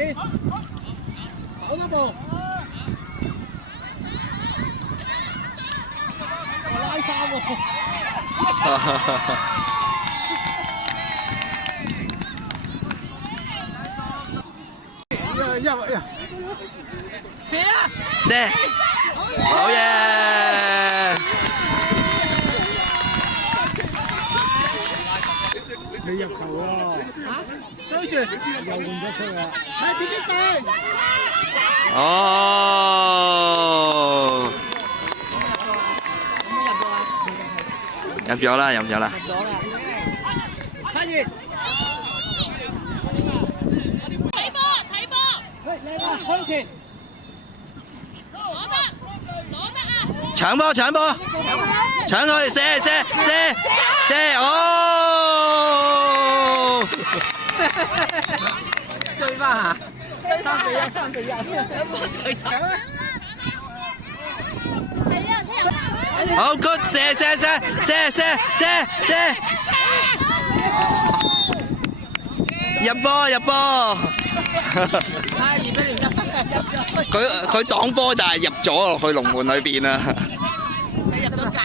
面，跑一步。我拉花喎。射啊！射，好嘢！你入球喎！追住，又換咗出嚟啦！係點擊地？哦！入咗啦！入咗啦！睇住，睇波睇波，嚟啦，向前！攞得啊！搶波搶波，搶佢射射射射！哦！追翻下，3-1，3-1，有波追上啊！好 good， 射射射射射射射！入波入波！佢擋波，但係入咗落去龍門裏邊啊！你入咗界。